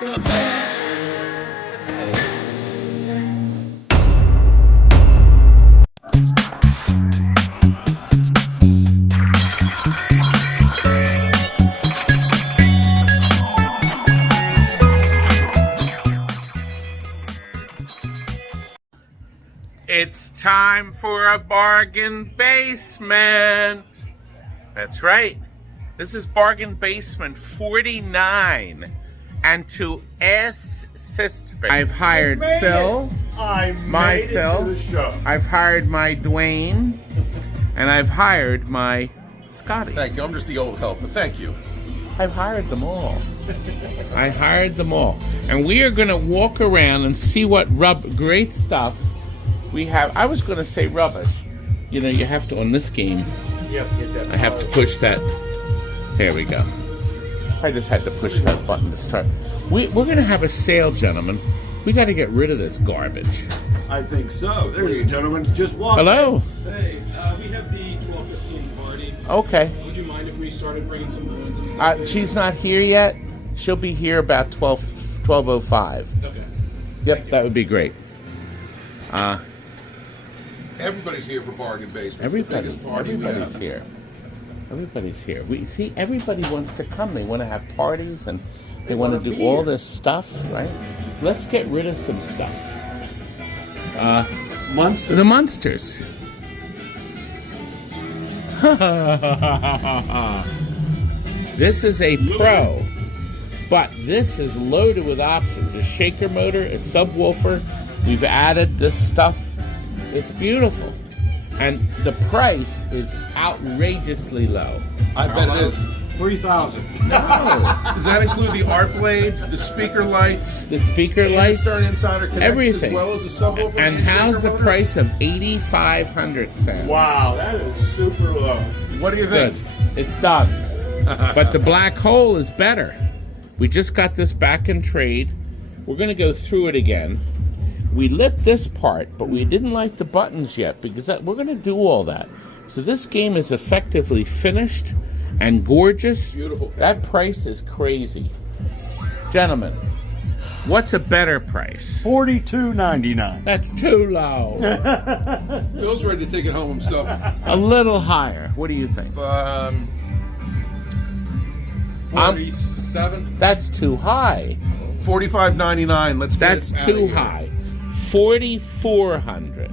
It's time for a bargain basement. That's right. This is bargain basement 49. And to assist me, I've hired Phil. My Phil. I've hired my Dwayne. And I've hired my Scotty. Thank you. I'm just the old help, but thank you. I've hired them all. I hired them all. And we are going to walk around and see what great stuff we have. I was going to say rubbish. You know, you have to, on this game, I have to push that. There we go. I just had to push that button to start. We're going to have a sale, gentlemen. We got to get rid of this garbage. I think so. There you gentlemen just walked. Hello. Hey, we have the 12:15 party. Okay. Would you mind if we started bringing some balloons and stuff? She's not here yet. She'll be here about 12:05. Okay. Yep, that would be great. Everybody's here for bargain basement. Everybody's here. Everybody's here. We see everybody wants to come. They want to have parties and they want to do all this stuff, right? Let's get rid of some stuff. Munsters. The Munsters. This is a Pro, but this is loaded with options. A shaker motor, a subwoofer. We've added this stuff. It's beautiful. And the price is outrageously low. I bet it is. 3,000. No. Does that include the art blades, the speaker lights, The speaker lights, Stern Insider Connect, everything. as well as the subwoofer? And how's the price of $8,500, Sam? Wow, that is super low. What do you think? Good. It's done. But the black hole is better. We just got this back in trade. We're going to go through it again. We lit this part, but we didn't light the buttons yet because we're going to do all that. So this game is effectively finished and gorgeous. Beautiful. That price is crazy. Gentlemen, what's a better price? $42.99. That's too low. Phil's ready to take it home himself. A little higher. What do you think? 47. That's too high. $45.99. Let's get That's it outta too here. high. 4,400.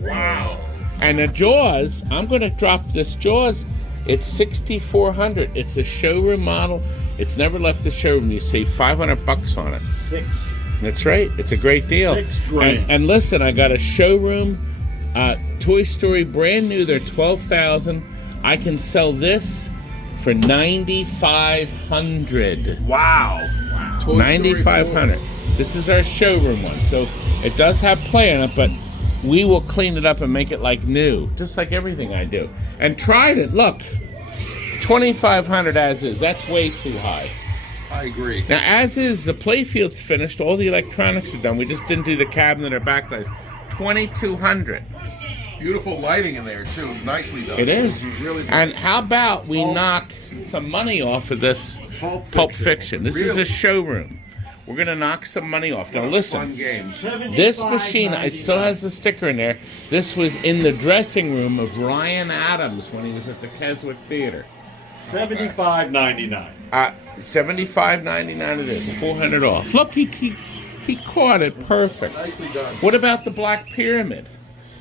Wow. And the Jaws, I'm going to drop this Jaws. It's 6,400. It's a showroom model. It's never left the showroom. You save $500 on it. $6. That's right. It's a great deal. $6,000. And listen, I got a showroom Toy Story brand new. They're $12,000. I can sell this for $9,500. Wow. $9,500. This is our showroom one, so it does have play on it, but we will clean it up and make it like new, just like everything I do. And Trident, look, $2,500 as is. That's way too high. I agree. Now, as is, the playfield's finished. All the electronics are done. We just didn't do the cabinet or backlights. $2,200. Beautiful lighting in there, too. Nicely done. It is. Really good. And how about we knock some money off of this Pulp Fiction? This is Really? a showroom. We're going to knock some money off. Now, listen. Fun game. This machine, it still has the sticker in there. This was in the dressing room of Ryan Adams when he was at the Keswick Theater. $75.99. $75.99 it is. $400 off. Look, he caught it perfect. Nicely done. What about the Black Pyramid?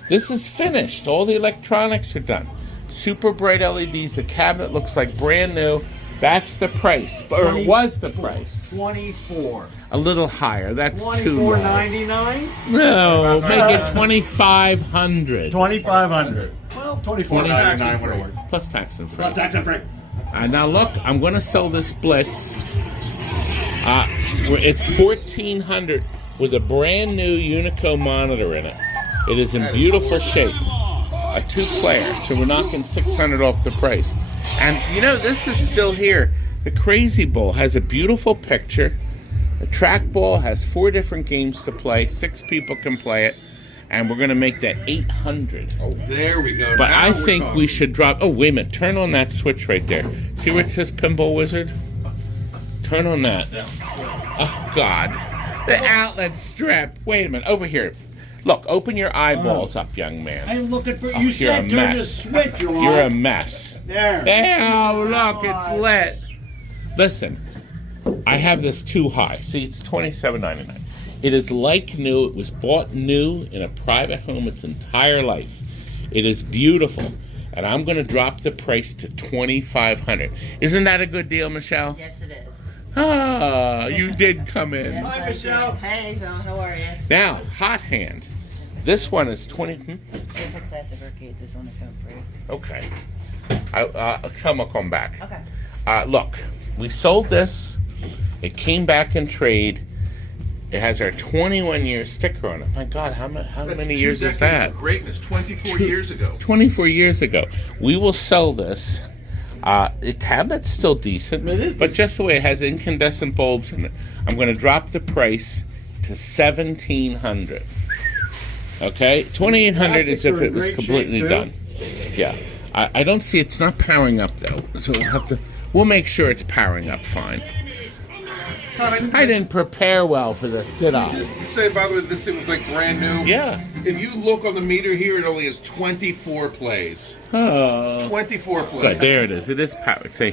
This is finished. All the electronics are done. Super bright LEDs. The cabinet looks like brand new. That's the price, or it was the price. $24. A little higher. That's too low. $24.99. No, make it $2,500. $2,500. Well, $24.99 would work. Plus tax and free. Well, tax and free. Now look, I'm going to sell this Blitz. It's $1,400 with a brand new Unico monitor in it. It is in beautiful shape. A 2-player, so we're knocking $600 off the price. And you know, this is still here. The Crazy Bull has a beautiful picture. The trackball has 4 different games to play. 6 people can play it. And we're going to make that $800. Oh, there we go. But Now I we're think talking. we should drop... Oh, wait a minute. Turn on that switch right there. See where it says Pinball Wizard? Turn on that. Oh, God. The outlet strip. Wait a minute. Over here. Look, open your eyeballs up, young man. I'm looking for Oh, you. you're a Said turn the mess. switch on. You're a mess. There. Oh, look, it's lit. Listen, I have this too high. See, it's $27.99. It is like new. It was bought new in a private home its entire life. It is beautiful. And I'm going to drop the price to $2,500. Isn't that a good deal, Michelle? Yes, it is. Ah, you did come in. Yes, Hi, I Michelle. did. Hey, Phil, how are you? Now, hot hand. This one is 20. There's a class of arcades that's on the phone for you. Okay. Tell them I'll come back. Okay. Look, we sold this. It came back in trade. It has our 21-year sticker on it. My God, how That's many 2 years is decades that? of greatness, 24 years ago. 24 years ago. We will sell this. The cabinet's still decent, It is but just the way it has incandescent bulbs in it, I'm going to drop the price to $1,700. Okay, $2,800 is if it was Plastics are in great completely shape, done. Yeah, I don't see it's not powering up though, so we'll make sure it's powering up fine. God, I didn't prepare well for this, did I? You say, by the way, this thing was like brand new. Yeah. If you look on the meter here, it only has 24 plays. Oh. 24 plays. Good, there it is. It is powered. See,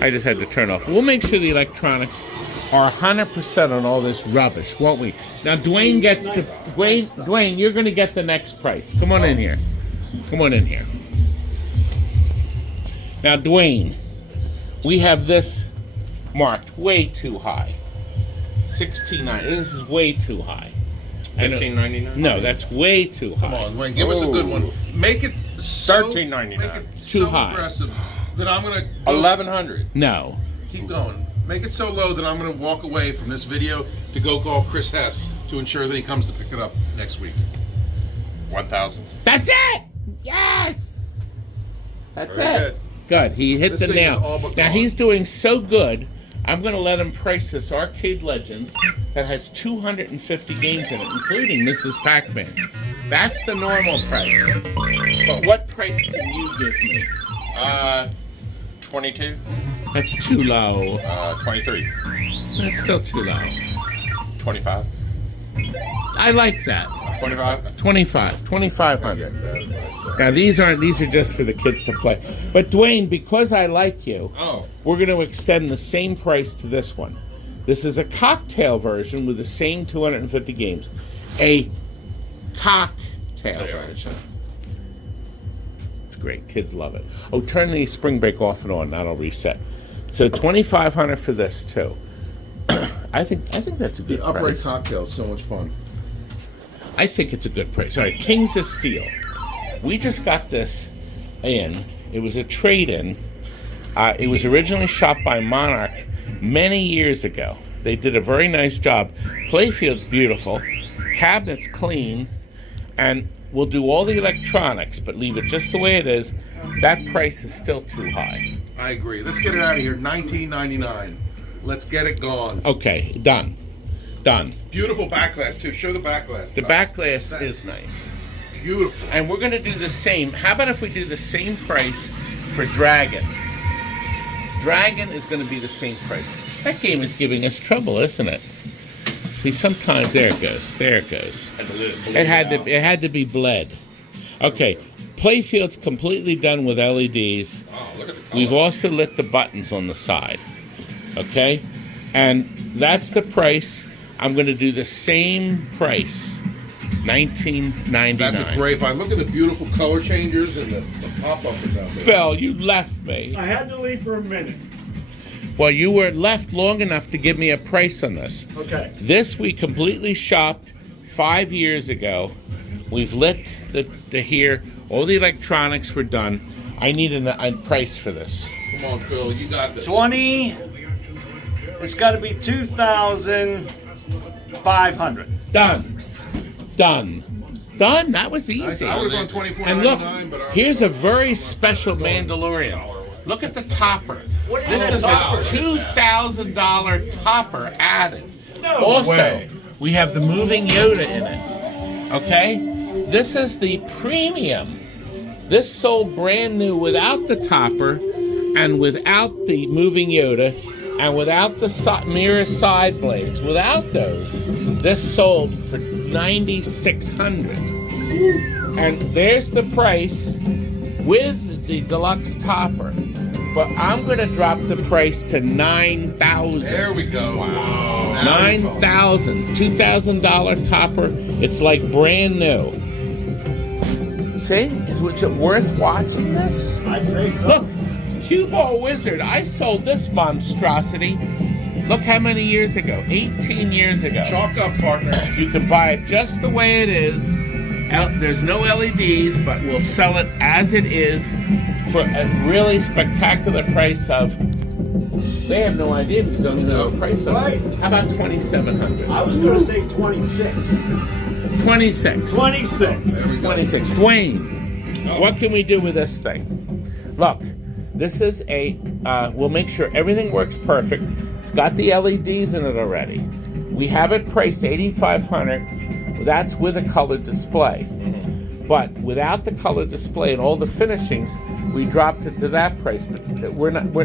I just had to turn off. We'll make sure the electronics are 100% on all this rubbish, won't we? Now, Dwayne gets the... Dwayne, you're going to get the next price. Come on in here. Come on in here. Now, Dwayne, we have this marked way too high. $16.99. This is way too high. $15.99? No, that's way too high. Come on, Dwayne, give us a good one. Make it so... $13.99. Make it Too so high. aggressive that I'm going to... $1,100. No. Keep going. Make it so low that I'm going to walk away from this video to go call Chris Hess to ensure that he comes to pick it up next week. 1,000. That's it! Yes! That's Very it. good. Good. He hit This the thing is nail. all but Now gone. he's doing so good, I'm going to let him price this Arcade Legends that has 250 games in it, including Mrs. Pac-Man. That's the normal price. But what price can you give me? 22. That's too low. 23. That's still too low. 25. I like that. 25. 2,500. Now these are just for the kids to play. But Dwayne, because I like you, we're going to extend the same price to this one. This is a cocktail version with the same 250 games. A cocktail version. It's great. Kids love it. Oh, turn the spring brake off and on. That'll reset. So 2,500 for this too. I think that's a good The upright price. cocktail is so much fun. I think it's a good price. All right, Kings of Steel. We just got this in. It was a trade-in. It was originally shot by Monarch many years ago. They did a very nice job. Playfield's beautiful. Cabinet's clean. And we'll do all the electronics, but leave it just the way it is. That price is still too high. I agree. Let's get it out of here. $19.99. Let's get it gone. Okay, done. Done. Beautiful back glass, too. Show the back glass. The back glass is nice. Beautiful. And we're going to do the same. How about if we do the same price for Dragon? Dragon is going to be the same price. That game is giving us trouble, isn't it? See, sometimes there it goes. There it goes. It had to be bled. Okay, Playfield's completely done with LEDs. Oh, look at the color. We've also lit the buttons on the side. Okay, and that's the price. I'm going to do the same price. $19.99. That's a great buy. Look at the beautiful color changers and the pop-uppers out there. Phil, you left me. I had to leave for a minute. Well, you were left long enough to give me a price on this. Okay. This we completely shopped 5 years ago. We've lit the here. All the electronics were done. I need a price for this. Come on, Phil. You got this. 20. It's got to be 2,500. Done. Done. Done. That was easy. I would have gone $24.99, And look, but here's a very special Mandalorian. Look at the topper. This is a $2,000 topper added. Also, we have the moving Yoda in it. Okay? This is the premium. This sold brand new without the topper and without the moving Yoda And without the mirror side blades, without those, this sold for $9,600. And there's the price with the deluxe topper. But I'm going to drop the price to $9,000. There we go. Wow. $9,000. $2,000 topper. It's like brand new. See? Is it worth watching this? I'd say so. Look, Cue Ball Wizard. I sold this monstrosity. Look how many years ago? 18 years ago. Chalk up, partner. You can buy it just the way it is. There's no LEDs, but we'll sell it as it is for a really spectacular price of. They have no idea because they don't know the price of. Right. How about $2,700? I was going to say 26. 26. 26. There we go. 26. Dwayne, what can we do with this thing? Look, this is a. We'll make sure everything works perfect. It's got the LEDs in it already. We have it priced $8,500. That's with a colored display. But without the colored display and all the finishings, we dropped it to that price. But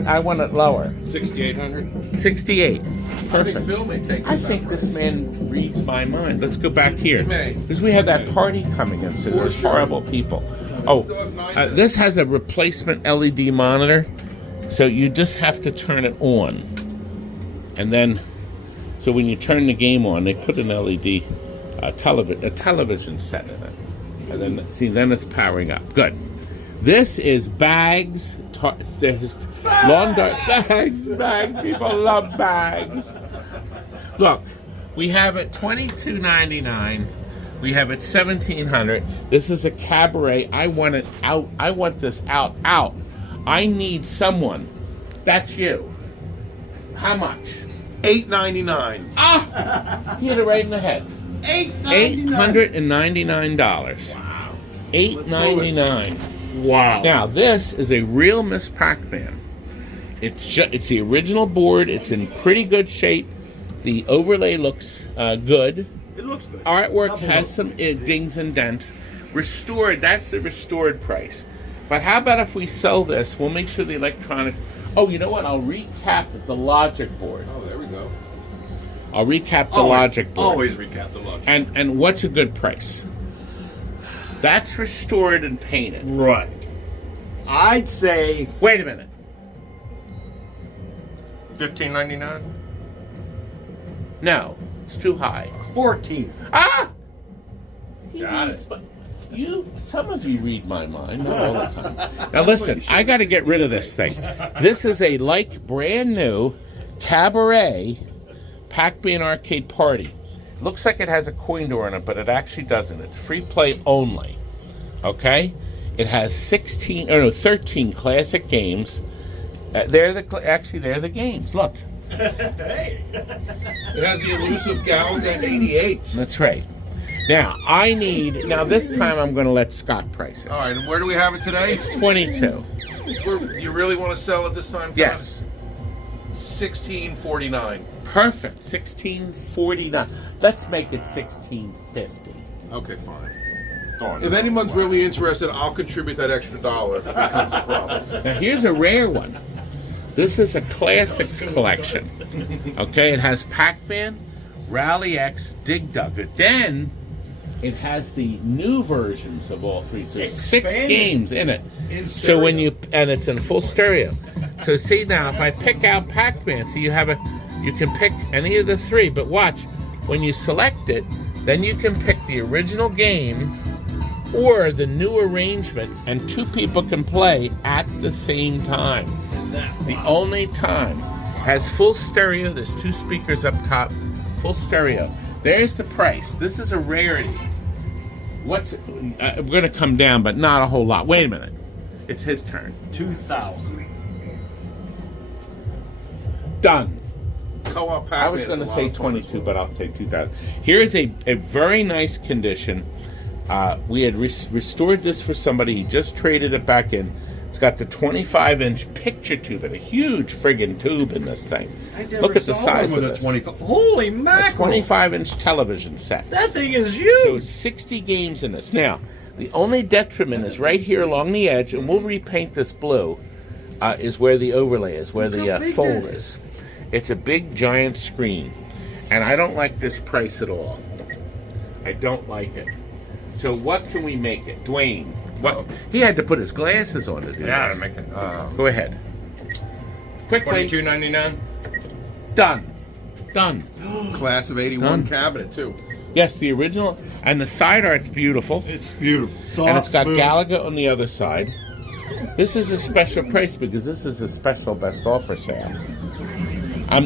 I want it lower. 6,800. 68. I think Perfect. Phil may take I that think this price. man reads my mind. Let's go back here. He may. Because we have that party coming in, so there's sure. horrible people. Oh, still have 9 minutes. this has a replacement LED monitor, so you just have to turn it on. And then, so when you turn the game on, they put an LED a television set in it. And then, see, then it's powering up. Good. This is bags. Lawn dart bags. People love bags. Look, we have it $22.99. We have it $1,700. This is a cabaret. I want it out. I want this out. I need someone. That's you. How much? $8.99. Ah! Hit it right in the head. $899. Wow. $899. Wow. Now this is a real Miss Pac-Man. It's the original board. It's in pretty good shape. The overlay looks good. It looks good. Artwork has some dings and dents. Restored. That's the restored price. But how about if we sell this? We'll make sure the electronics. Oh, you know what? I'll recap the logic board. Oh, there we go. I'll recap the logic board. Always recap the logic. And what's a good price? That's restored and painted. Right. I'd say Wait a minute. $15.99. No, it's too high. 14. Ah! He Got reads some of you read my mind, not all the time. Now listen, I got to get rid of this thing. This is a brand new cabaret Pac-Man arcade party. Looks like it has a coin door in it, but it actually doesn't. It's free play only. Okay? It has 13 classic games. They're the games. Look. Hey. It has the elusive Galaga 88. That's right. Now, this time I'm going to let Scott price it. All right, and where do we have it today? 22. You really want to sell it this time, Todd? Yes. $16.49. Perfect. $16.49. Let's make it $16.50. Okay, fine. Darn. If anyone's really interested, I'll contribute that extra $1 if it becomes a problem. Now here's a rare one. This is a classics collection. Okay, it has Pac-Man, Rally X, Dig Dug. But then it has the new versions of all three. So there's 6 Expanded. games in it. In So when stereo. and it's in full stereo. So see now, if I pick out Pac-Man, so you can pick any of the 3. But watch, when you select it, then you can pick the original game or the new arrangement, and 2 people can play at the same time. The only time. Has full stereo. There's 2 speakers up top. Full stereo. There's the price. This is a rarity. We're going to come down, but not a whole lot. Wait a minute. It's his turn. 2,000. Done. Co-op Pac-Man I was going to is a lot say of fun as 22, well. but I'll say 2,000. Here is a very nice condition. We had restored this for somebody. He just traded it back in. It's got the 25-inch picture tube and a huge friggin' tube in this thing. I never Look at the saw size one of with this. a 25. Holy A mackerel! 25-inch television set. That thing is So huge. 60 games in this. Now, the only detriment is right here along the edge, and we'll repaint this blue, is where the overlay is, where Look how the big fold that is. It's a big giant screen, and I don't like this price at all. I don't like it. So what can we make it, Dwayne? What he had to put his glasses on to do Yeah, this. to make it. Go ahead. Quickly. $22.99. Done. Done. Class of '81 Done. cabinet too. Yes, the original, and the side art's beautiful. It's beautiful. Soft, And it's got smooth. Galaga on the other side. This is a special price because this is a special best offer sale.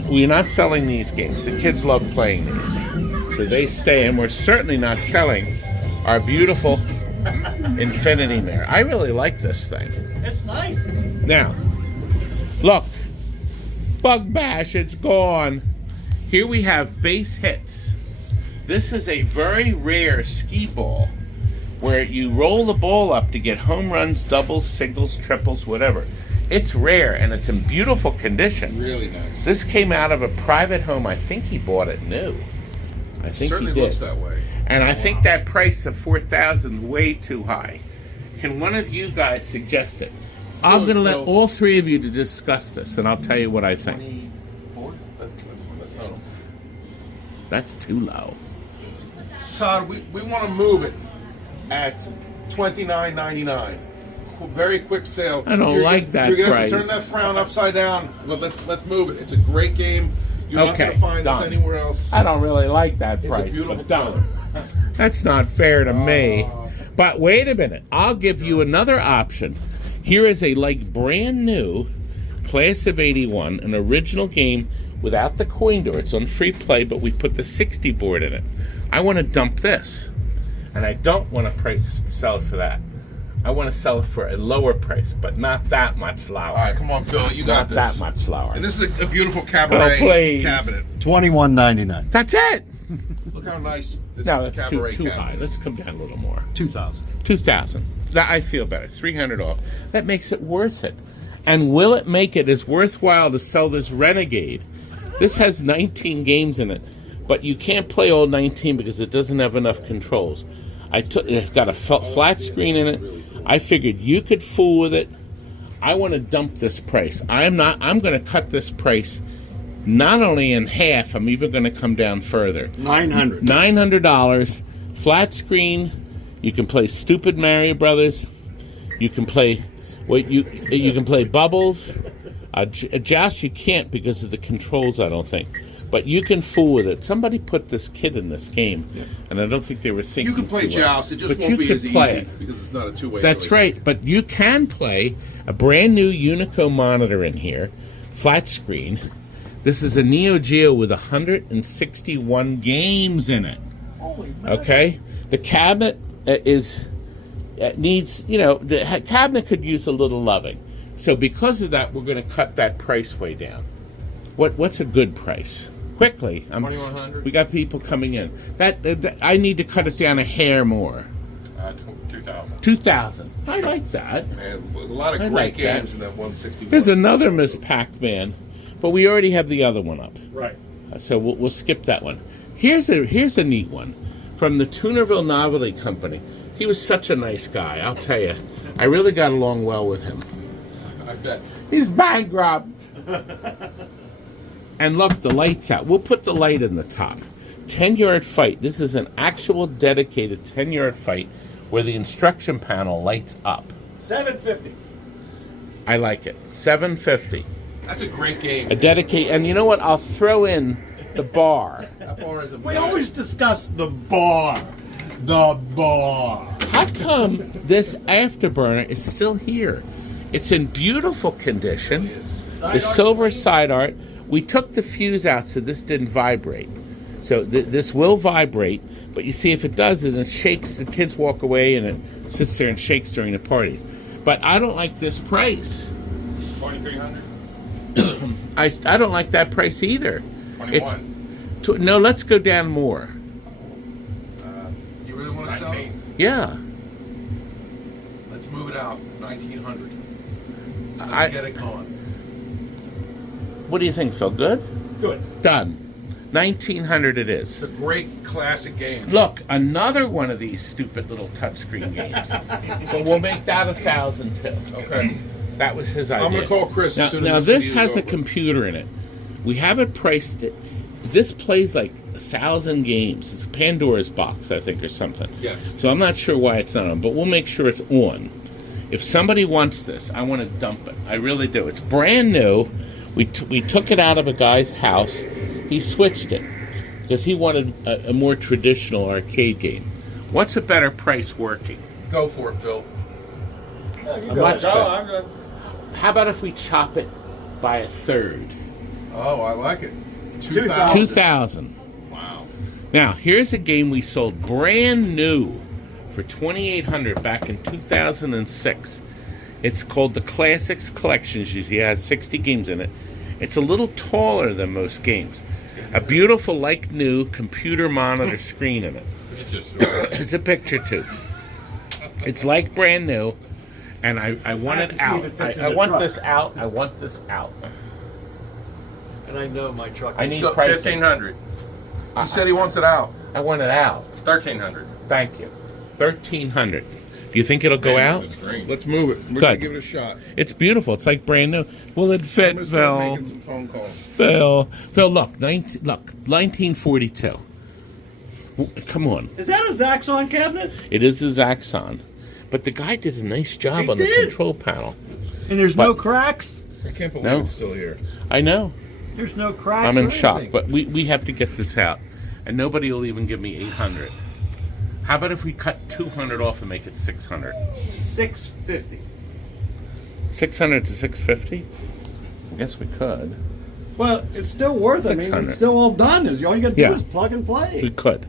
We're not selling these games. The kids love playing these. So they stay, and we're certainly not selling our beautiful Infinity Mare. I really like this thing. It's nice. Now, look. Bug Bash, it's gone. Here we have base hits. This is a very rare skee ball where you roll the ball up to get home runs, doubles, singles, triples, whatever. It's rare and it's in beautiful condition. Really nice. This came out of a private home. I think he bought it new. I think Certainly he did. looks that way. And I think that price of $4,000 way too high. Can one of you guys suggest it? I'm going to let all three of you to discuss this, and I'll tell you what I think. 24? That's total. That's too low. Todd, we want to move it at $29.99. Very quick sale. I don't like that You're gonna price. have to turn that frown upside down. But let's move it. It's a great game. You're not Okay, gonna find this done. anywhere else. I don't really like that It's price. a beautiful but done. color. That's not fair to me. But wait a minute. I'll give you another option. Here is a brand new Class of 81, an original game without the coin door. It's on free play, but we put the 60 board in it. I want to dump this. And I don't want to sell it for that. I want to sell it for a lower price, but not that much lower. All right, come on, Phil. You got Not this. that much lower. And this is a beautiful cabaret please. cabinet. $21.99. That's it. Look how nice this No, that's too cabaret cabinet high. is. Let's come down a little more. 2,000. 2,000. That I feel better. 300 off. That makes it worth it. And will it make it as worthwhile to sell this Renegade? This has 19 games in it, but you can't play all 19 because it doesn't have enough controls. It's got a flat screen in it. I figured you could fool with it. I want to dump this price. I'm going to cut this price not only in half, I'm even going to come down further. $900. $900, flat screen. You can play Stupid Mario Brothers. You can play you can play Bubbles. Joust you can't because of the controls, I don't think. But you can fool with it. Somebody put this kid in this game, and I don't think they were thinking. You can play too well. Joust. It just But won't you be could as easy play it. because it's not a two-way. That's right. But you can play a brand new Unico monitor in here, flat screen. This is a Neo Geo with 161 games in it. Okay? The cabinet needs, the cabinet could use a little loving. So because of that, we're going to cut that price way down. What's a good price? Quickly. $2,100. We got people coming in. That I need to cut it down a hair more. 2,000. 2,000. I like that. And a lot of I great like that. games in that 161. There's another Miss Pac-Man, but we already have the other one up. Right. So we'll skip that one. Here's a neat one from the Tunerville Novelty Company. He was such a nice guy, I'll tell you. I really got along well with him. I bet. He's bankrupt. And look, the light's out. We'll put the light in the top. 10-yard fight. This is an actual dedicated 10-yard fight where the instruction panel lights up. $750. I like it. $750. That's a great game. A dedicate, and you know what? I'll throw in the bar. That bar is We amazing. always discuss the bar. The bar. How come this afterburner is still here? It's in beautiful condition. The silver side art. We took the fuse out so this didn't vibrate. So this will vibrate, but you see if it does, and it shakes, the kids walk away and it sits there and shakes during the parties. But I don't like this price. 2,300. I don't like that price either. 21. No, let's go down more. You really want to sell it? 19. Yeah. Let's move it out. 1,900. Let's I- get it going. What do you think, Phil? Good? Good. Done. 1,900 it is. It's a great classic game. Look, another one of these stupid little touchscreen games. So we'll make that 1,000 too. Okay. That was his idea. I'm going to call Chris Now, as soon now as this meeting's has a over. computer in it. We have it priced. This plays like 1,000 games. It's Pandora's box, I think, or something. Yes. So I'm not sure why it's not on, but we'll make sure it's on. If somebody wants this, I want to dump it. I really do. It's brand new. We took it out of a guy's house. He switched it because he wanted a more traditional arcade game. What's a better price working? Go for it, Phil. A much better. How about if we chop it by a third? Oh, I like it. 2,000. Wow. Now, here's a game we sold brand new for $2,800 back in 2006. It's called the Classics Collection. You see, it has 60 games in it. It's a little taller than most games. A beautiful, like new, computer monitor screen in it. It's a picture too. It's like brand new, and I want it out. I want this out. I want this out. And I know my truck. I need pricing. 1,500. He said he wants it out. I want it out. 1,300. Thank you. 1,300. Do you think it'll go out? Let's move it. We're gonna give it a shot. It's beautiful. It's like brand new. Will it fit, I'm gonna start Phil? making some phone calls. Phil, look, 1942. Come on. Is that a Zaxxon cabinet? It is a Zaxxon. But the guy did a nice job on the control panel. And there's no cracks? I can't believe No. it's still here. I know. There's no cracks. I'm in or shock. anything. But we have to get this out. And nobody will even give me 800. How about if we cut 200 off and make it 600? 650. 600 to 650? I guess we could. Well, it's still worth it. I mean, 600. it's still all done. All you got to do Yeah. is plug and play. We could.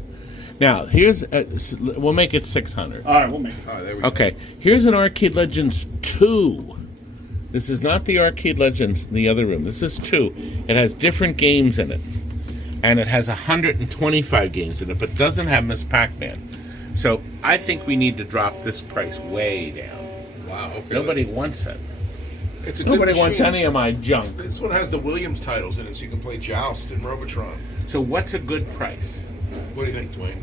Now, we'll make it 600. All right, we'll make it. All right, there we go. Okay, here's an Arcade Legends 2. This is not the Arcade Legends in the other room. This is 2. It has different games in it. And it has 125 games in it, but doesn't have Miss Pac-Man. So I think we need to drop this price way down. Wow. Okay. Nobody wants it. It's a good Nobody wants machine. any of my junk. This one has the Williams titles in it, so you can play Joust and Robotron. So what's a good price? What do you think, Dwayne?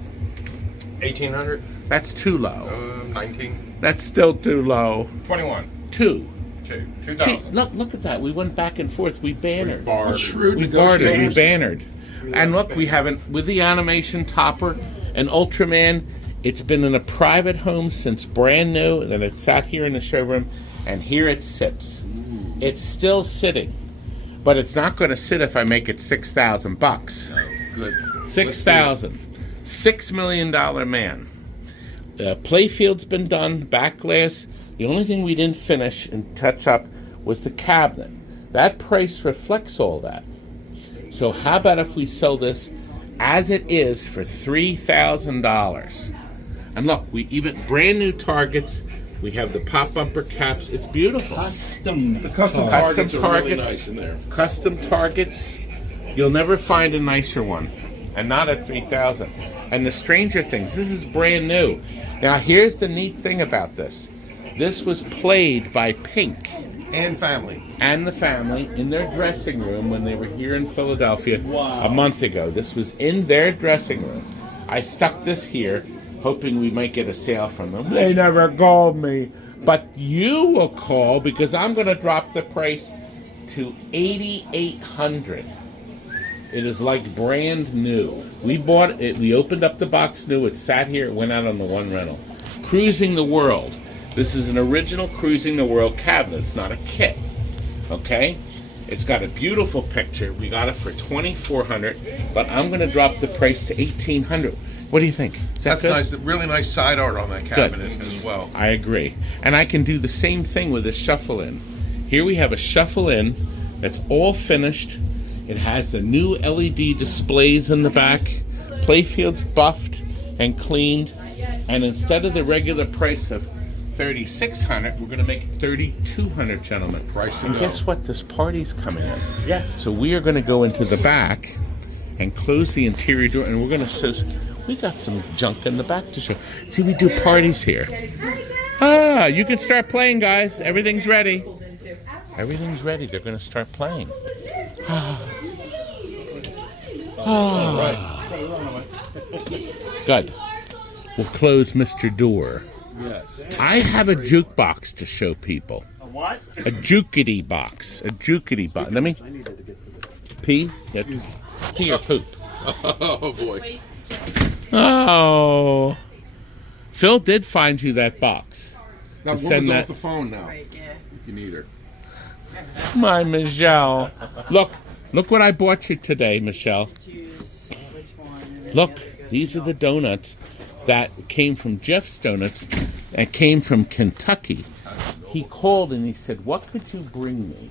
1,800. That's too low. 19. That's still too low. 21. 2. 2. See, 2,000. look at that. We went back and forth. We bannered. A shrewd We bartered. We negotiator. bannered. And look, we haven't, with the animation topper and Ultraman, it's been in a private home since brand new, and then it sat here in the showroom, and here it sits. It's still sitting, but it's not going to sit if I make it $6,000. Good. 6,000. $6 million man. Playfield's been done, back glass. The only thing we didn't finish and touch up was the cabinet. That price reflects all that. So how about if we sell this as it is for $3,000? And look, we even brand new targets. We have the pop bumper caps. It's beautiful. Custom. The custom Custom targets are really targets. nice in there. Custom targets. You'll never find a nicer one, and not at 3,000. And the Stranger Things. This is brand new. Now here's the neat thing about this. This was played by Pink And family. and the family in their dressing room when they were here in Philadelphia a month ago. This was in their dressing room. I stuck this here, hoping we might get a sale from them. They never called me. But you will call because I'm going to drop the price to $8,800. It is like brand new. We bought it. We opened up the box new. It sat here. It went out on the one rental. Cruising the World. This is an original Cruising the World cabinet. It's not a kit. Okay? It's got a beautiful picture. We got it for $2,400, but I'm going to drop the price to $1,800. What do you think? Is that That's good? nice. Really nice side art on that cabinet as well. I agree. And I can do the same thing with a shuffle in. Here we have a shuffle in that's all finished. It has the new LED displays in the back. Playfield's buffed and cleaned. And instead of the regular price of $3,600, we're going to make it $3,200, gentlemen. Price to and go. guess what? This party's coming in. Yes. So we are going to go into the back and close the interior door, and we're going to show. We got some junk in the back to show. See, we do parties here. Ah, you can start playing, guys. Everything's ready. Everything's ready. They're going to start playing. Good. We'll close Mr. Door. Yes. I have a jukebox to show people. A what? A jukety box. A jukety box. Let me. Pee? Yeah, pee or poop? Oh boy. Oh. Phil did find you that box. That To woman's send that- off the phone now. Right, yeah. You need her. My Michelle. Look what I bought you today, Michelle. Choose which one. And then Look, the other goes these are in the donuts that came from Jeff's Donuts and came from Kentucky. He called and he said, what could you bring me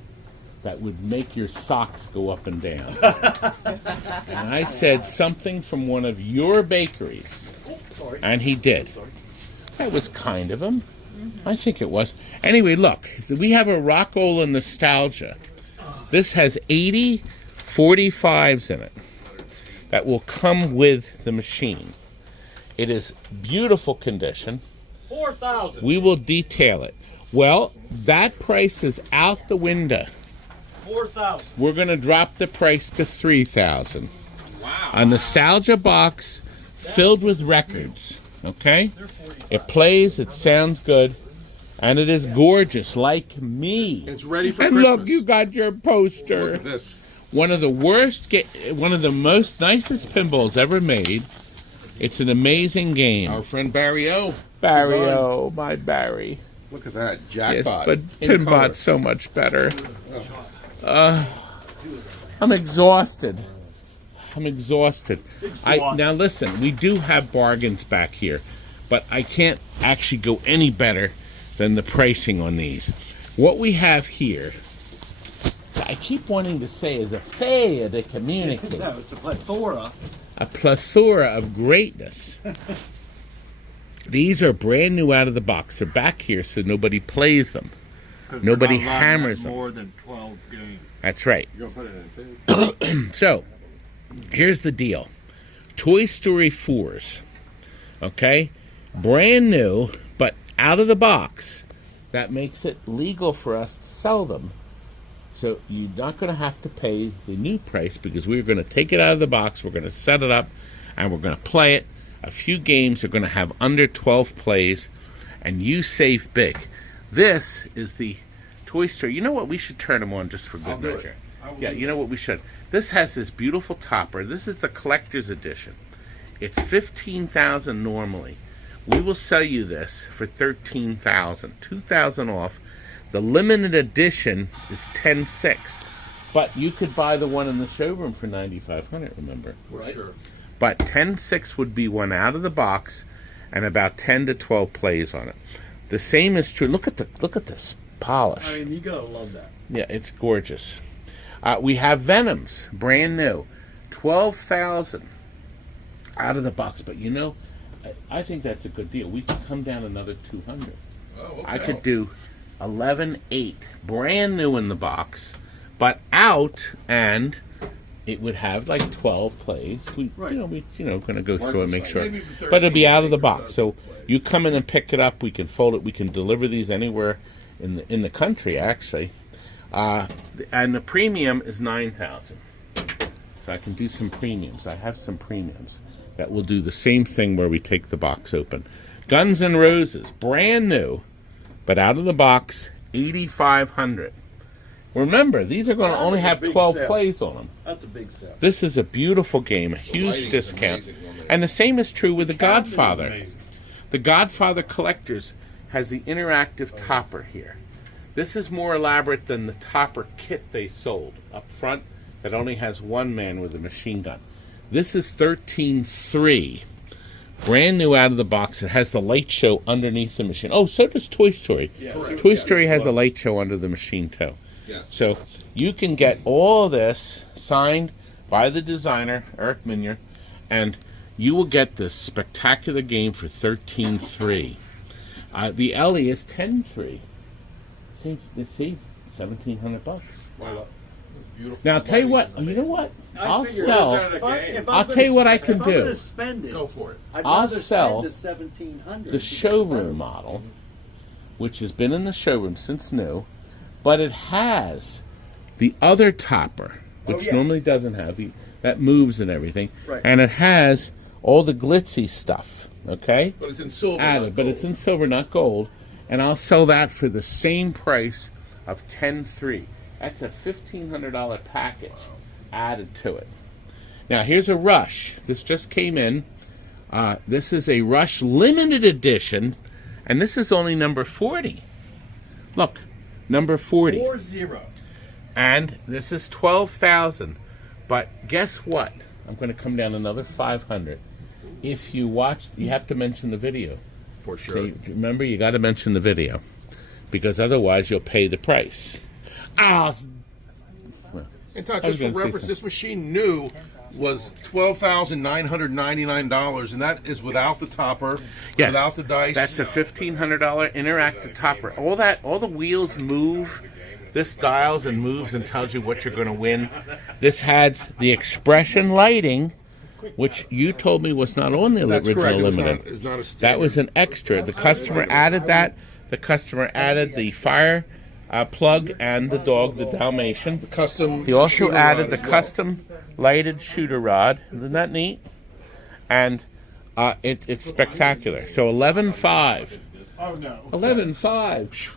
that would make your socks go up and down? And I said, something from one of your bakeries. And he did. That was kind of him. I think it was. Anyway, look, so we have a Rockola Nostalgia. This has 80 45s in it that will come with the machine. It is beautiful condition. 4,000. We will detail it. Well, that price is out the window. 4,000. We're going to drop the price to 3,000. Wow. A nostalgia box filled with records. Okay? It plays, it sounds good, and it is gorgeous, like me. It's ready for And Christmas. look, you got your poster. Look at this. One of the one of the most nicest pinballs ever made. It's an amazing game. Our friend Barry O. Barry, is on. oh, my Barry. Look at that. Yes, Jackpot. but In color. Pinbot's so much better. I'm exhausted. Now listen, we do have bargains back here, but I can't actually go any better than the pricing on these. What we have here, I keep wanting to say, is a failure to communicate. No, it's a plethora. A plethora of greatness. These are brand new out of the box. They're back here so nobody plays them. Nobody We're not allowed to hammers have them. more than 12 games. That's right. You're going to put it in too? So, here's the deal. Toy Story 4s. Okay? Brand new, but out of the box. That makes it legal for us to sell them. So you're not going to have to pay the new price because we're going to take it out of the box, we're going to set it up, and we're going to play it. A few games are going to have under 12 plays, and you save big. This is the Toy Story. You know what? We should turn them on just for good measure. Yeah, you know what we should. This has this beautiful topper. This is the collector's edition. It's $15,000 normally. We will sell you this for $13,000, $2,000 off. The limited edition is $10,600, but you could buy the one in the showroom for $9,500. Remember? Right. Sure. But $10,600 would be one out of the box, and about 10 to 12 plays on it. The same is true. Look at this polish. I mean, you gotta love that. Yeah, it's gorgeous. We have Venoms, brand new, $12,000 out of the box. But you know, I think that's a good deal. We could come down another $200. Oh, okay. I could do 11,800, brand new in the box, but out, and it would have like 12 plays. We, Right. going to go through and make sure. Maybe for But it'll be 13, out of the maybe box. So you come in and pick it up. We can fold it. We can deliver these anywhere in the country, actually. And the premium is $9,000. So I can do some premiums. I have some premiums that will do the same thing where we take the box open. Guns N' Roses, brand new, but out of the box, $8,500. Remember, these are going to That only is a have big 12 sale. plays on them. That's a big sale. This is a beautiful game, a huge lighting's discount. amazing on it. And the same is true with The Godfather. Amazing. The Godfather Collectors has the interactive topper here. This is more elaborate than the topper kit they sold up front that only has one man with a machine gun. This is 13.3. Brand new out of the box. It has the light show underneath the machine. Oh, so does Toy Story. Correct. Toy Story has a light show under the machine, too. Yes. So you can get all this signed by the designer, Eric Minier, and you will get this spectacular game for 13.3. The Ellie is 10.3. See, $1,700. Wow. Beautiful. Now I'll tell you what. You know what? I'll figure sell. I'll tell you what I can if do. I'm gonna spend it, Go for it. I'd I'll rather sell spend the $1,700. The showroom model, which has been in the showroom since new, but it has the other topper, which yeah. normally doesn't have that moves and everything, Right. and it has all the glitzy stuff. Okay, But it's in silver. added, not but gold. it's in silver, not gold, and I'll sell that for the same price of $10,300. That's a $1,500 package. added to it. Now here's a Rush. This just came in. This is a Rush limited edition, and this is only number 40. Look, number 40. 40. And this is 12,000. But guess what? I'm going to come down another 500. If you watch, you have to mention the video. For sure. So remember, you got to mention the video, because otherwise you'll pay the price. And Todd, I was just for gonna say reference, this machine new was $12,999, and that is without the topper, Yes, without the dice. That's a $1,500 interactive topper. All the wheels move. This dials and moves and tells you what you're going to win. This has the expression lighting, which you told me was not on the That's original correct. limited. It's not a standard. That was an extra. The customer added that. The customer added the fire plug and the dog, the Dalmatian. Custom. He also shooter added rod the as well. custom lighted shooter rod. Isn't that neat? And it's spectacular. So 11.5. Oh no. 11.5.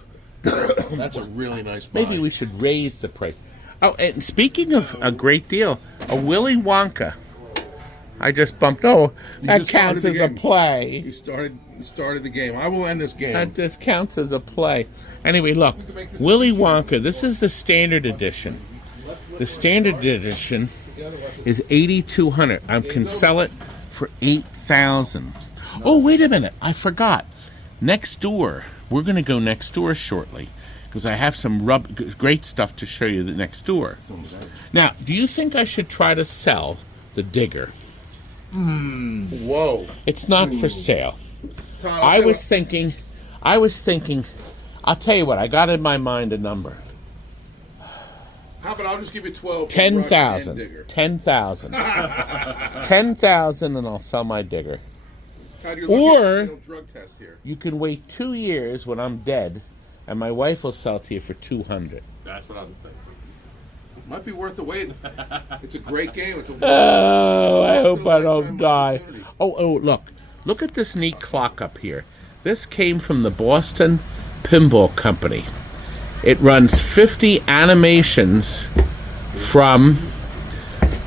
That's a really nice buy. Maybe we should raise the price. Oh, and speaking of a great deal, a Willy Wonka. I just bumped. Oh, that just counts started as the a game. play. You started the game. I will end this game. That just counts as a play. Anyway, look, Willy Wonka. This is the standard edition. The standard edition is 8,200. I can sell it for 8,000. Oh, wait a minute! I forgot. Next door. We're going to go next door shortly, because I have some great stuff to show you next door. Now, do you think I should try to sell the digger? Whoa. It's not for sale. Todd, I was thinking, I'll tell you what, I got in my mind a number. How about I'll just give you 12. 10,000. 10,000. 10,000 and I'll sell my digger. Todd, you're Or- looking at a drug test here. You can wait 2 years when I'm dead, and my wife will sell it to you for 200. That's what I'm thinking. Might be worth the wait. It's a great game. It's a Oh, I hope I don't lifetime die. opportunity. Oh, look at this neat clock up here. This came from the Boston Pinball Company. It runs 50 animations from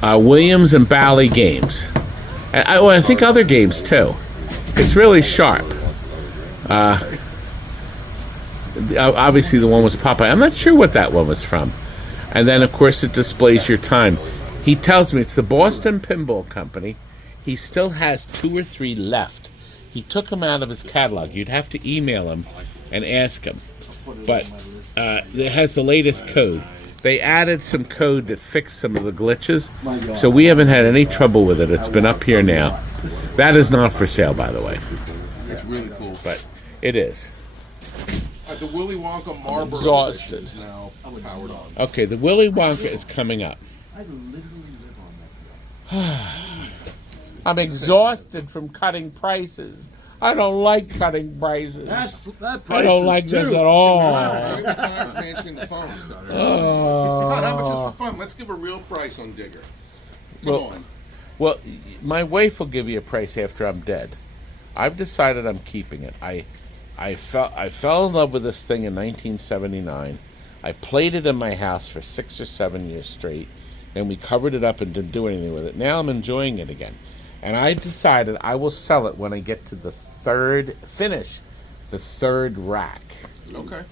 Williams and Bally games. And I think other games too. It's really sharp. Obviously the one was Popeye. I'm not sure what that one was from. And then, of course, it displays your time. He tells me it's the Boston Pinball Company. He still has 2 or 3 left. He took them out of his catalog. You'd have to email him and ask him. But it has the latest code. They added some code that fixed some of the glitches, so we haven't had any trouble with it. It's been up here now. That is not for sale, by the way, It's really cool. but it is. The Willy Wonka Marlboro exhausted. edition is now powered on. Okay, the Willy Wonka is coming up. I literally live on that. I'm exhausted from cutting prices. I don't like cutting prices. That price I don't is like this too. at all. Every time for answering the phone, Scott. Oh. Todd, how about just for fun? Let's give a real price on Digger. Come Well- on. Well, my wife will give you a price after I'm dead. I've decided I'm keeping it. I fell in love with this thing in 1979. I played it in my house for 6 or 7 years straight. Then we covered it up and didn't do anything with it. Now I'm enjoying it again. And I decided I will sell it when I get to the third rack. Okay.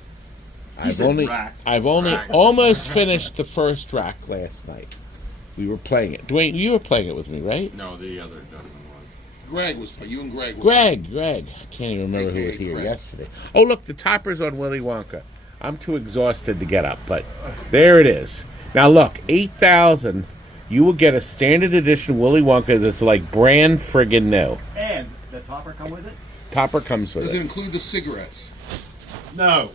I've said only rack. almost finished the first rack last night. We were playing it. Dwayne, you were playing it with me, right? No, the other gentleman was. Greg was you and Greg. Were Greg. I can't even remember who was AKA here Greg. yesterday. Oh, look, the topper's on Willy Wonka. I'm too exhausted to get up, but there it is. Now look, 8,000. You will get a standard edition Willy Wonka that's like brand friggin' new. And the topper come with it? Topper comes with Does it it. include the cigarettes? No.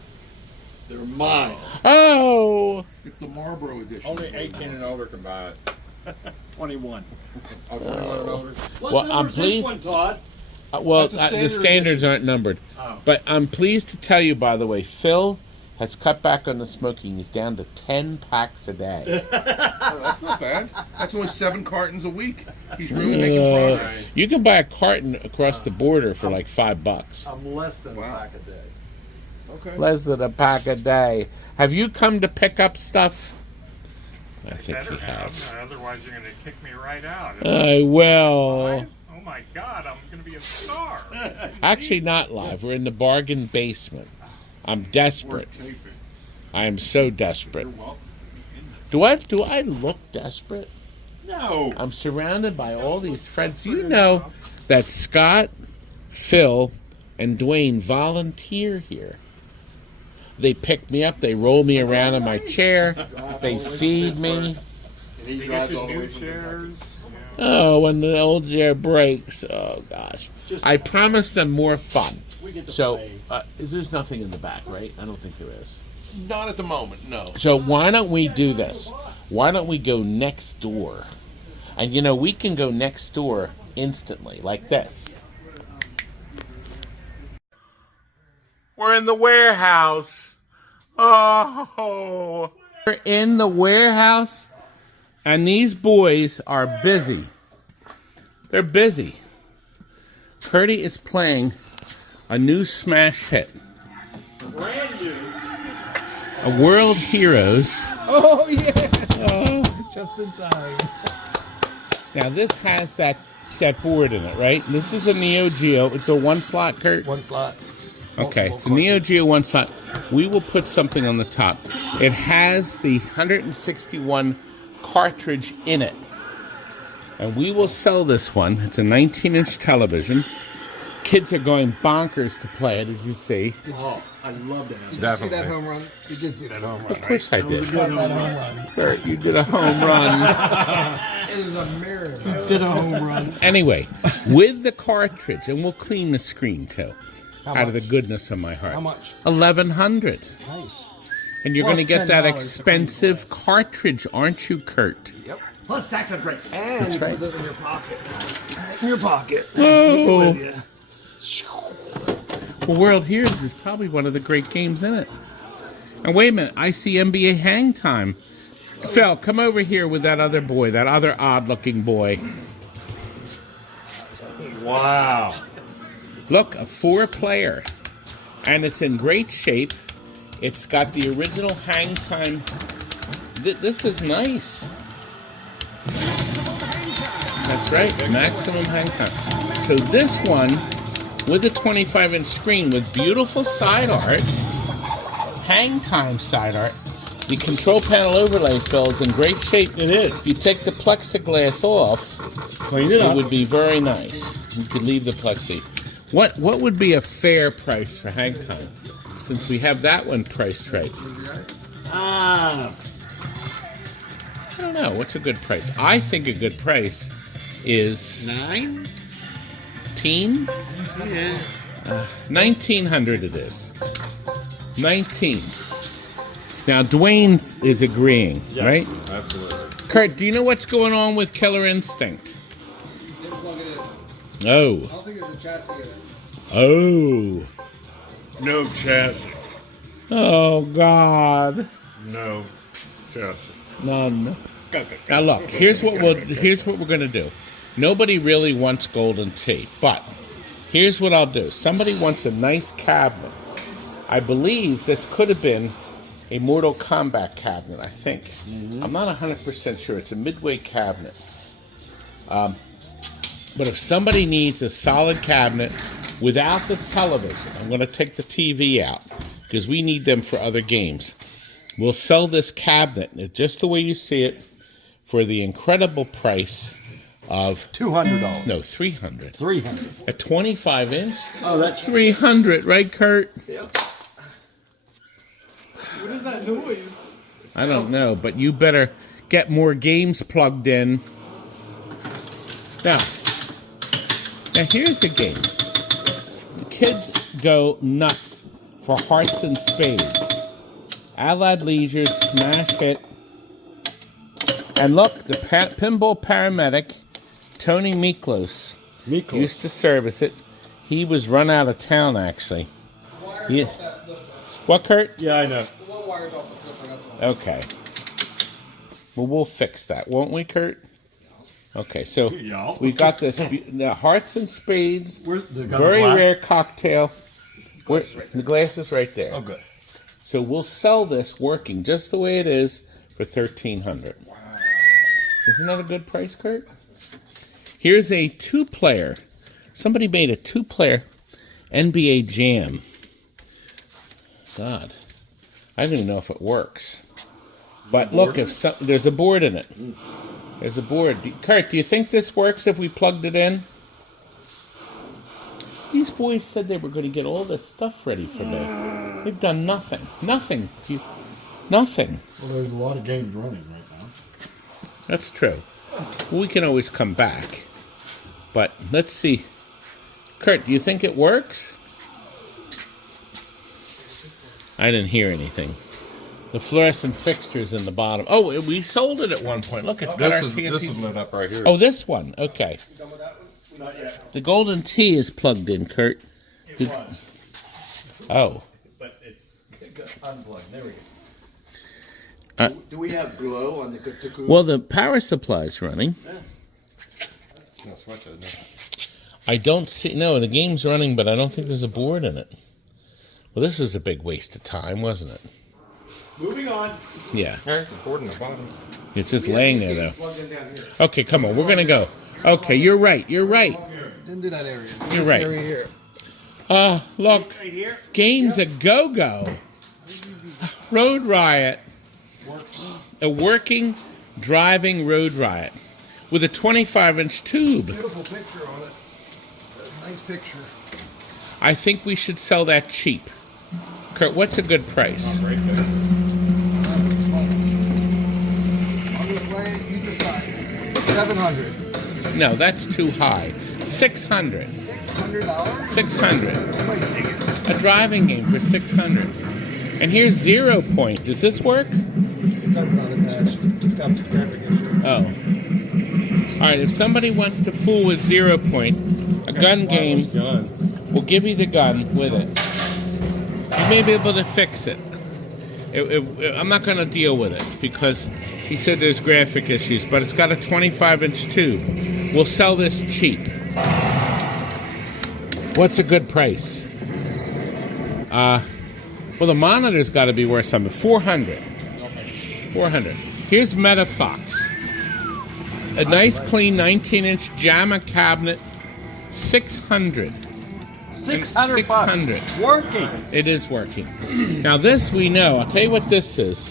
They're mine. Oh, It's the Marlboro edition. Only 18 and older can buy it. 21. Oh, 21 and older? What Well, number I'm is this pleased- one, Todd? well, That's a the standard standards aren't numbered. Oh. But I'm pleased to tell you, by the way, Phil has cut back on the smoking. He's down to 10 packs a day. Oh, that's not bad. That's only 7 cartons a week. He's really making progress. You can buy a carton across the border for like $5. I'm less than Wow. a pack a day. Okay. Less than a pack a day. Have you come to pick up stuff? I think he has. Otherwise, you're going to kick me right out. I will. Oh my God, I'm going to be a star. Actually, not live. We're in the bargain basement. I'm desperate. I am so desperate. Do I look desperate? No. I'm surrounded by all these friends. Do you know that Scott, Phil, and Dwayne volunteer here? They pick me up. They roll me around in my chair. They feed me. And he drives all the way from chairs. Oh, when the old chair breaks. Oh, gosh. I promised them more fun. So, there's nothing in the back, right? I don't think there is. Not at the moment, no. So why don't we do this? Why don't we go next door? And you know, we can go next door instantly, like this. We're in the warehouse. Oh, we're in the warehouse, and these boys are busy. They're busy. Curdy is playing a new smash hit. brand new. A World Heroes. Oh, yeah. Just in time. Now this has that board in it, right? This is a Neo Geo. It's a one slot, Curt? One slot. Okay, it's a Neo Geo one slot. We will put something on the top. It has the 161 cartridge in it. And we will sell this one. It's a 19-inch television. Kids are going bonkers to play it, as you see. Oh, I love that. Did you see Definitely. that home run? You did see that home run. Of course I did. That home run. Kurt, you did a home run. It is a mirror. Did a home run. Anyway, with the cartridge, and we'll clean the screen too, How out of the much? goodness of my heart. How much? $1,100. Nice. And you're Plus going to get that $10 expensive cartridge, aren't you, Kurt? Yep. Plus tax and break. And That's you right. put this in your pocket. In your pocket. Oh. Take it with you. Well, World Heroes is probably one of the great games in it. And wait a minute, I see NBA Hang Time. Phil, come over here with that other boy, that other odd-looking boy. Wow. Look, a 4-player. And it's in great shape. It's got the original Hang Time. This is nice. That's right, maximum hang time. So this one, with a 25-inch screen with beautiful side art, hang time side art, the control panel overlay, Phil, is in great shape. It is. If you take the plexiglass off, Clean it it up. would be very nice. You could leave the plexi. What would be a fair price for hang time? Since we have that one priced right. Ah. I don't know. What's a good price? I think a good price is 9? teen. Yeah. 1900 it is. 19. Now Dwayne is agreeing, right? Absolutely. Kurt, do you know what's going on with Killer Instinct? Oh. I don't think there's a chassis in it. Oh. No chassis. Oh God. No chassis. None. Now look, here's what we're gonna do. Nobody really wants golden tea, but here's what I'll do. Somebody wants a nice cabinet. I believe this could have been a Mortal Kombat cabinet, I think. I'm not 100% sure. It's a midway cabinet. But if somebody needs a solid cabinet without the television, I'm going to take the TV out because we need them for other games. We'll sell this cabinet, just the way you see it, for the incredible price of $200. no, $300. $300. A 25-inch? Oh, that's $300, right, Kurt? What is that noise? I don't know, but you better get more games plugged in. Now here's a game. The kids go nuts for Hearts and Spades. Allied Leisure, Smash Hit. And look, the pinball paramedic, Tony Miklos, used to service it. He was run out of town, actually. What, Kurt? Yeah, I know. Okay. Well, we'll fix that, won't we, Kurt? Okay, so Yeah. we got this the Hearts and Spades, Where's the very glass? rare cocktail. The glass is right there. Oh, good. So we'll sell this working just the way it is for $1,300. Wow. Isn't that a good price, Curt? Here's a 2-player. Somebody made a 2-player NBA Jam. God, I don't even know if it works. But look, there's a board in it. There's a board. Curt, do you think this works if we plugged it in? These boys said they were going to get all this stuff ready for me. They've done nothing. Nothing. Nothing. Well, there's a lot of games running right now. That's true. We can always come back. But let's see. Curt, do you think it works? I didn't hear anything. The fluorescent fixtures in the bottom. Oh, we sold it at one point. Look, it's got our TNT. This is lit up right here. Oh, this one. Okay. Not yet. The golden T is plugged in, Curt. It was. Oh. But it's unplugged. There we go. Do we have glow on the cuckoo? Well, the power supply is running. No, switch it, no. I don't see... No, the game's running, but I don't think there's a board in it. Well, this was a big waste of time, wasn't it? Moving on. Yeah. There's the board in the bottom. It's just laying there, though. Plugged in down here. Okay, come on. We're going to go. Okay, you're right. You're right. Didn't do that area. You're This right. area here. Look. Right here. Game's a go-go. Road Riot. A working, driving Road Riot. With a 25-inch tube. Beautiful picture on it. Nice picture. I think we should sell that cheap. Curt, what's a good price? I'm gonna play it. You decide. 700. No, that's too high. 600. $600. 600. I might take it. A driving game for 600. And here's 0 Point. Does this work? The gun's not attached. It's got the graphic issue. Oh. All right, if somebody wants to fool with 0 Point, a gun game, we'll give you the gun with it. You may be able to fix it. I'm not going to deal with it because he said there's graphic issues, but it's got a 25-inch tube. We'll sell this cheap. What's a good price? Well, the monitor's got to be worth something. 400. 400. Here's MetaFox. A nice, clean 19-inch JAMA cabinet. 600. 600 bucks. 600. Working. It is working. Now this we know. I'll tell you what this is.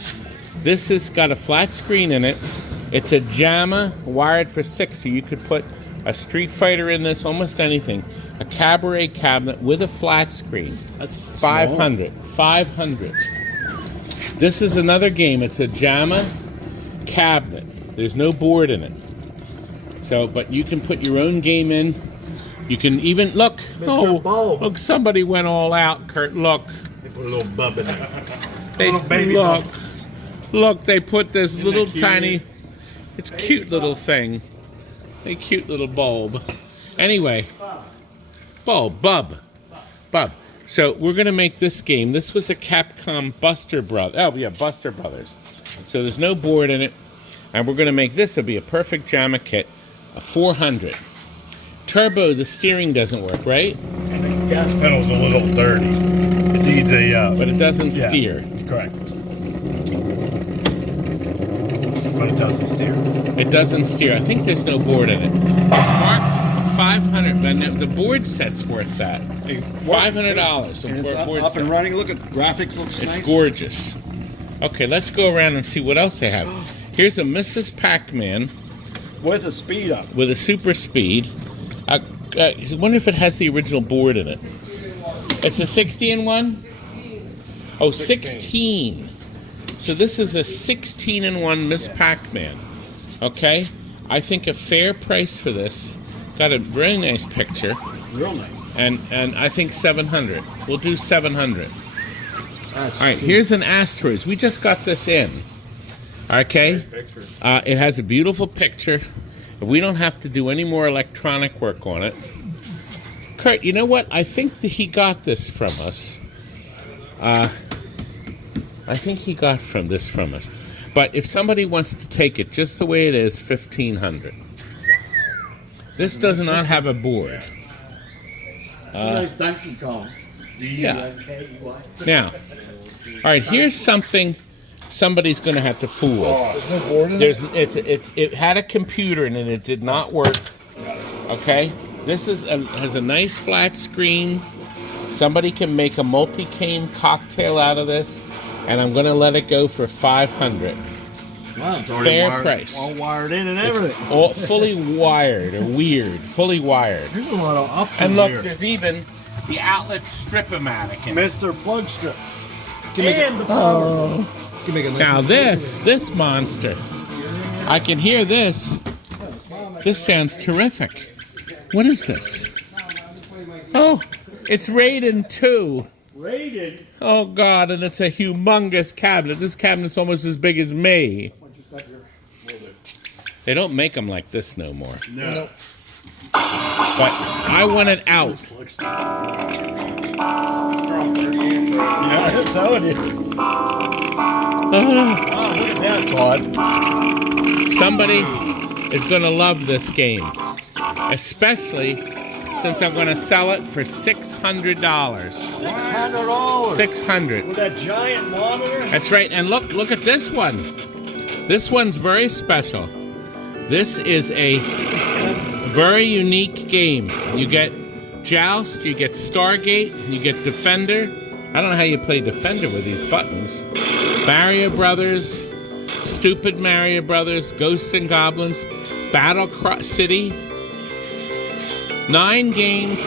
This has got a flat screen in it. It's a JAMA wired for 6, so you could put a Street Fighter in this, almost anything. A cabaret cabinet with a flat screen. That's 500. 500. This is another game. It's a JAMA cabinet. There's no board in it. So, but you can put your own game in. You can even look. Mr. Bulb. Look! Somebody went all out, Curt. Look. They put a little bub in there. Look. They put this little tiny. It's cute little thing. A cute little bulb. Anyway, bub. So we're gonna make this game. This was a Capcom Buster Brothers. Oh yeah, Buster Brothers. So there's no board in it, and we're gonna make this. It'll be a perfect JAMA kit. A 400. Turbo, the steering doesn't work, right? And the gas pedal's a little dirty. It needs a... But it doesn't steer. Correct. But it doesn't steer. It doesn't steer. I think there's no board in it. It's marked 500, but the board set's worth that. $500. And it's up and running. Look at graphics. Looks nice. It's gorgeous. Okay, let's go around and see what else they have. Here's a Mrs. Pac-Man With a speed up. with a super speed. I wonder if it has the original board in it. It's a 60-in-1? Oh, 16. So this is a 16-in-1 Miss Pac-Man. Okay? I think a fair price for this. Got a very nice picture. Real nice. And I think 700. We'll do 700. All right, here's an Asteroids. We just got this in. Okay? It has a beautiful picture. We don't have to do any more electronic work on it. Curt, you know what? I think that he got this from us. I think he got this from us. But if somebody wants to take it just the way it is, 1,500. This does not have a board. Nice Donkey Kong. Yeah. Now, all right, here's something somebody's going to have to fool with. There's no board in it? It had a computer in it. It did not work. Okay? This has a nice flat screen. Somebody can make a multi-cane cocktail out of this, and I'm going to let it go for $500. Wow, it's already Fair wired, price. all wired in and everything. It's all fully wired or weird. Fully wired. There's a lot of options And look, here. there's even the outlet strip-o-matic in it. Mr. Plug Strip. make it- And the power. You make a nice- Now this monster, I can hear this. This sounds terrific. What is this? Oh, it's Raiden 2. Rated. Oh God, and it's a humongous cabinet. This cabinet's almost as big as me. They don't make them like this no more. No. But I want it out. Yeah, I'm telling you. Wow, look at that, Todd. Somebody is going to love this game, especially since I'm going to sell it for $600. $600. $600. With that giant monitor. That's right. And look at this one. This one's very special. This is a very unique game. You get Joust, you get Stargate, you get Defender. I don't know how you play Defender with these buttons. Mario Brothers, Stupid Mario Brothers, Ghosts and Goblins, Battle City. 9 games.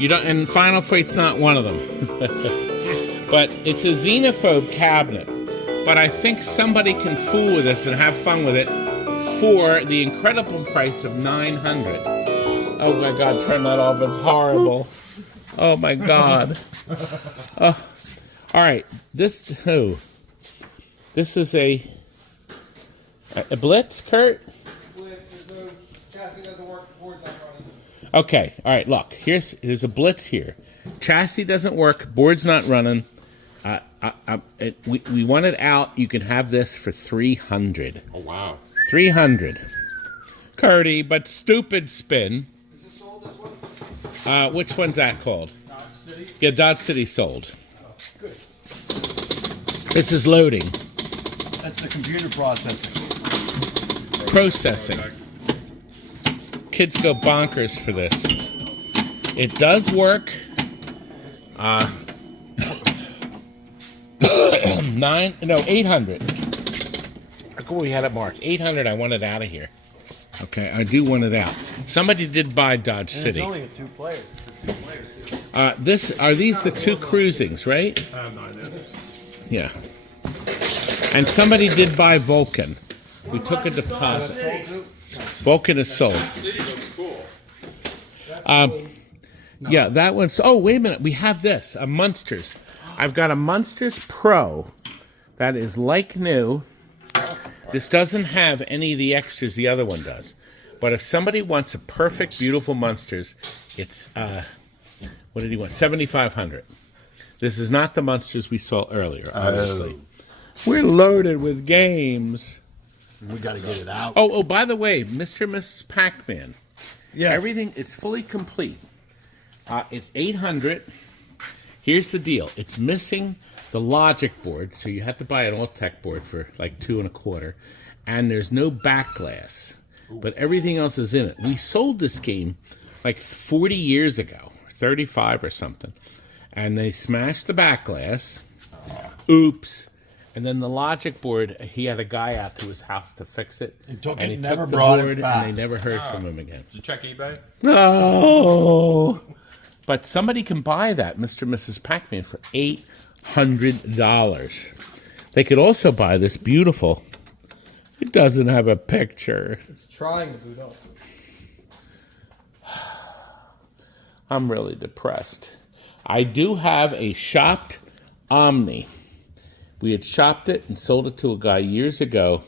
You don't, and Final Fight's not one of them. But it's a xenophobe cabinet. But I think somebody can fool with this and have fun with it for the incredible price of $900. Oh my God, turn that off, it's horrible. Oh my God. All right, this is a Blitz, Curt? Chassis doesn't work, the board's not running. Okay, all right, look, there's a Blitz here. Chassis doesn't work, board's not running. We want it out. You can have this for $300. Oh, wow. 300. Curdy, but stupid spin. Is this sold, this one? Which one's that called? Dodge City? Yeah, Dodge City sold. Oh, good. This is loading. That's the computer processing. Processing. Kids go bonkers for this. It does work. 800. Look what we had it marked. 800, I want it out of here. Okay, I do want it out. Somebody did buy Dodge And City. it's only a 2-player. Are these the 2 cruisings, right? Yeah. And somebody did buy Vulcan. We took a deposit. Vulcan is sold. Yeah, that one's... Oh, wait a minute. We have this, a Munsters. I've got a Munsters Pro that is like new. This doesn't have any of the extras the other one does. But if somebody wants a perfect, beautiful Munsters, it's... what did he want? $7,500. This is not the Munsters we saw earlier, obviously. We're loaded with games. We got to get it out. Oh, by the way, Mr. and Mrs. Pac-Man. Yes. Everything, it's fully complete. It's $800. Here's the deal. It's missing the logic board, so you have to buy an all-tech board for like $225. And there's no back glass. But everything else is in it. We sold this game like 40 years ago, 35 or something. And they smashed the back glass. Oops. And then the logic board, he had a guy out to his house to fix it. He took and it, he never took the brought it board, back. And they never heard from him again. Did you check eBay? No. But somebody can buy that, Mr. and Mrs. Pac-Man, for $800. They could also buy this beautiful. It doesn't have a picture. It's trying to boot up. I'm really depressed. I do have a shopped Omni. We had shopped it and sold it to a guy years ago.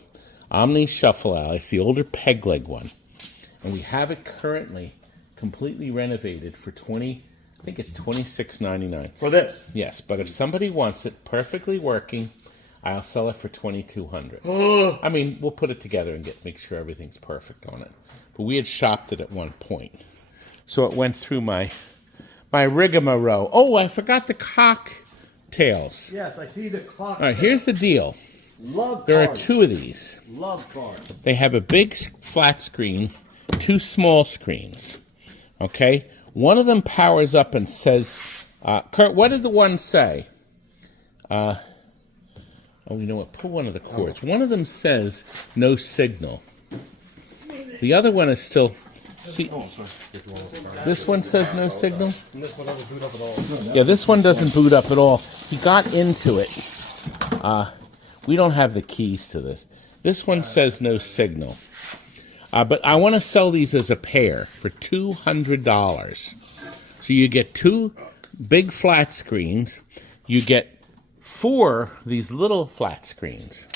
Omni Shuffle Out. It's the older peg leg one. And we have it currently completely renovated for I think it's $26.99. For this. Yes, but if somebody wants it perfectly working, I'll sell it for $2,200. I mean, we'll put it together and make sure everything's perfect on it. But we had shopped it at one point. So it went through my rigmarole. Oh, I forgot the cock tails. Yes, I see the clock. All right, here's the deal. Love There are cars. 2 of these. Love cars. They have a big flat screen, 2 small screens. Okay? One of them powers up and says, Curt, what did the one say? Oh, you know what? Pull one of the cords. One of them says no signal. The other one is still... See, this one says no signal? Yeah, this one doesn't boot up at all. He got into it. We don't have the keys to this. This one says no signal. But I want to sell these as a pair for $200. So you get 2 big flat screens. You get 4 these little flat screens.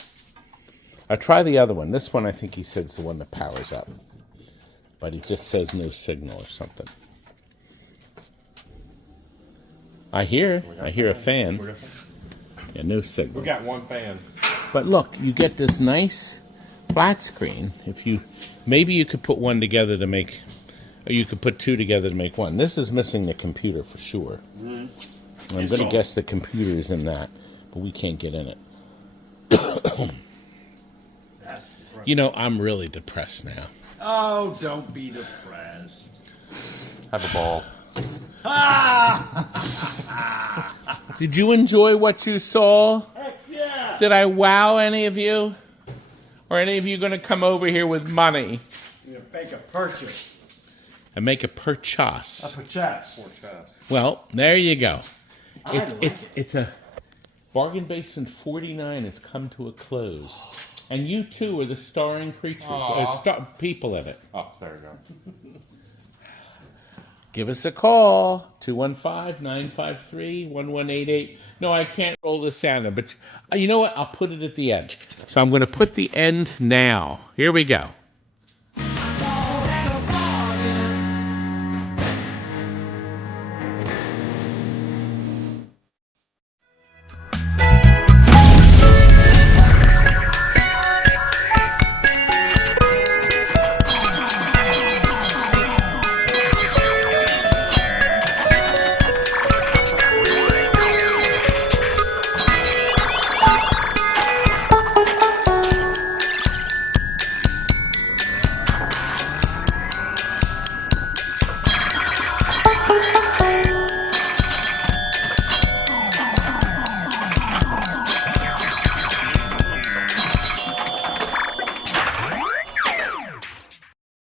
I'll try the other one. This one I think he said is the one that powers up. But he just says no signal or something. I hear a fan. Yeah, no signal. We got 1 fan. But look, you get this nice flat screen. Maybe you could put one together to make, or you could put 2 together to make 1. This is missing the computer for sure. I'm going to guess the computer is in that, but we can't get in it. You know, I'm really depressed now. Oh, don't be depressed. Have a ball. Did you enjoy what you saw? Heck yeah. Did I wow any of you? Or any of you going to come over here with money You make a purchase. and make a purchase? A purchase. Well, there you go. I like It's a bargain basement 49 has come to a close. And you two are the starring creatures, people in it. Oh, there you go. Give us a call, 215-953-1188. No, I can't roll the sound, but you know what? I'll put it at the end. So I'm going to put the end now. Here we go.